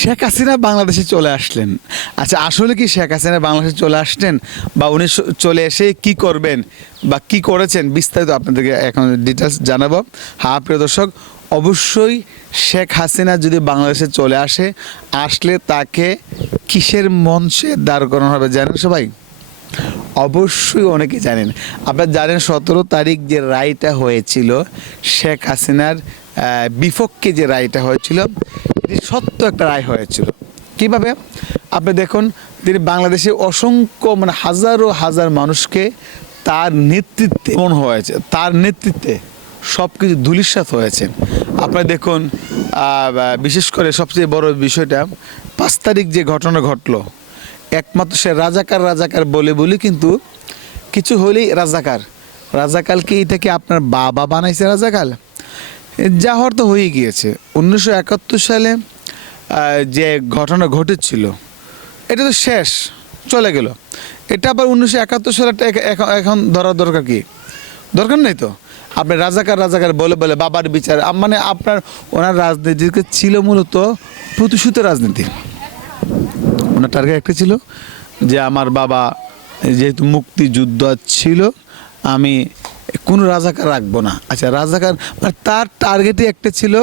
শেখ হাসিনা বাংলাদেশে চলে আসলেন। আচ্ছা আসলে কি শেখ হাসিনা বাংলাদেশে চলে আসলেন বা উনি চলে এসে কি করবেন বা কি করেছেন বিস্তারিত আপনাদেরকে এখন ডিটেলস জানাব। হ্যাঁ প্রিয় দর্শক, অবশ্যই শেখ হাসিনা যদি বাংলাদেশে চলে আসে, আসলে তাকে কিসের মঞ্চে দাঁড় করানো হবে জানেন সবাই? অবশ্যই অনেকে জানেন। আপনারা জানেন সতেরো তারিখ যে রায়টা হয়েছিল, শেখ হাসিনার বিপক্ষে যে রায়টা হয়েছিল সত্য একটা রায় হয়েছিল। কীভাবে? আপনি দেখুন, তিনি বাংলাদেশে অসংখ্য মানে হাজারো হাজার মানুষকে তার নেতৃত্বে মন হয়েছে, তার নেতৃত্বে সব কিছু ধুলিস্বাত হয়েছে। আপনারা দেখুন বিশেষ করে সবচেয়ে বড় বিষয়টা, পাঁচ তারিখ যে ঘটনা ঘটলো, একমাত্র সে রাজাকার রাজাকার বলে বলে কিন্তু কিছু হলেই রাজাকার। রাজাকালকে এটাকে আপনার বাবা বানাইছে রাজাকাল? যা হওয়ার তো হয়ে গিয়েছে। উনিশশো একাত্তর সালে যে ঘটনা ঘটেছিল, এটা তো শেষ, চলে গেল। এটা আবার উনিশশো একাত্তর সালে এখ- এখন এখন ধরার দরকার কি? দরকার নেই তো? আপনি রাজাকার রাজাকার বলে বলে, বাবার বিচার মানে আপনার ওনার রাজনীতিকে ছিল মূলত প্রতিশ্রুত রাজনীতি। ওনার টার্গেট একটা ছিল যে, আমার বাবা যেহেতু মুক্তিযুদ্ধ ছিল, আমি কোনো রাজাকার রাখব না। আচ্ছা রাজাকার মানে তার টার্গেটই একটা ছিল,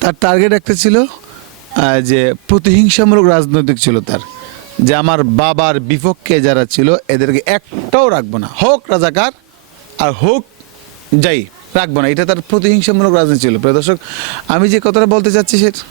তার টার্গেট একটা ছিল যে প্রতিহিংসামূলক রাজনৈতিক ছিল তার, যে আমার বাবার বিপক্ষে যারা ছিল, এদেরকে একটাও রাখব না। হোক রাজাকার আর হোক যাই, রাখব না। এটা তার প্রতিহিংসামূলক রাজনীতি ছিল। প্রিয় দর্শক, আমি যে কথাটা বলতে চাচ্ছি সেটা